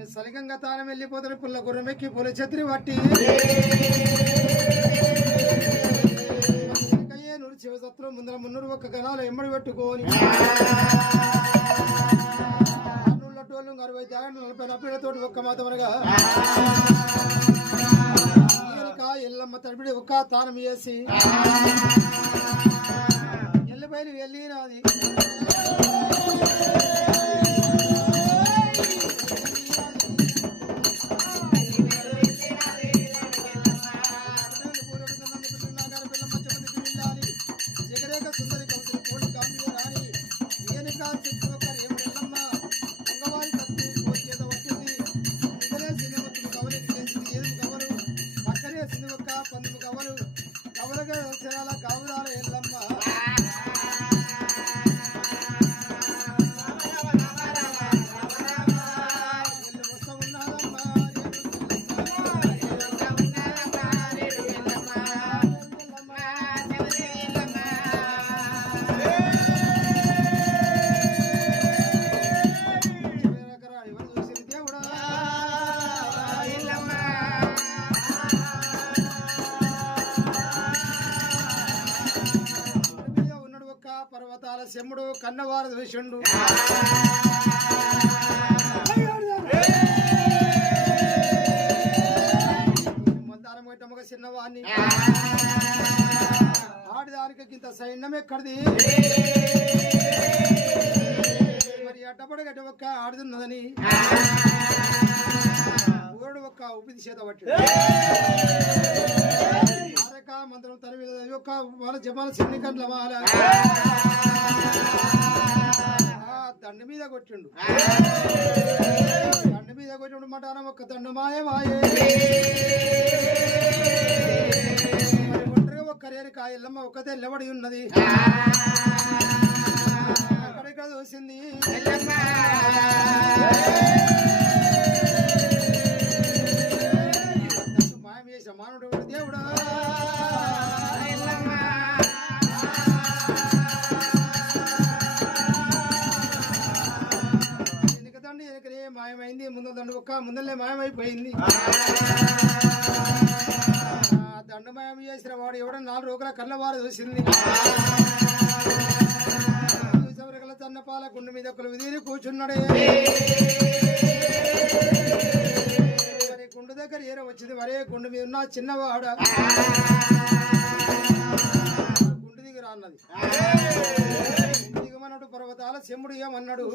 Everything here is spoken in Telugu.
నేను సలిగంగా తానం వెళ్ళిపోతాను పుల్ల గుర్రమెక్కి పుల ఛత్రి పట్టి నూరు శివసత్రం ముందర మున్నూరు ఒక్క గణాలు ఎమ్మడి పెట్టుకొని టోళ్ళు 60 40 ఒక్క మాతమనగా ఎల్లమ్మ తడిపిడి ఒక్క తానం వేసి ఎల్లిపైన వెళ్ళినది శముడు కన్నవారు విషుండు మందారం పెట్టమ్మగా చిన్నవాణ్ణి ఆడిదానికి ఇంత సైన్యం ఎక్కడిది మరి అడ్డపడి గడ్డ ఒక్క ఆడుతున్నదని ఊరుడు ఒక్క ఉపిది చేత పట్టి మంత్రం తన మీద యొక్క వాళ్ళ జమాల సిన్ని కండ్ల మాల దండ మీద కొట్టిండు మటానం ఒక్క దండ మాయమాయే ఒంటరిగా ఒక్కరేని కాయల్లమ్మ ఒక్క తెల్లబడి ఉన్నది అక్కడిక్కడ చూసింది మాయం చేసే మానవుడు దేవుడా మాయమైంది ముందు దండ ఒక్క ముందలే మాయమైపోయింది దండ మాయం చేసిన వాడు ఎవడో 4 రోజుల కళ్ళవారు చూసింది చివరికల తన్నపాల గుండె మీద ఒకరు విధిని కూర్చున్నాడే మరి గుండు దగ్గర ఏర వచ్చింది మరే గుండె మీద ఉన్న చిన్నవాడ గుండు దిగి రాన్నది దిగమన్నట్టు పర్వతాల శంభుడు ఏమన్నాడు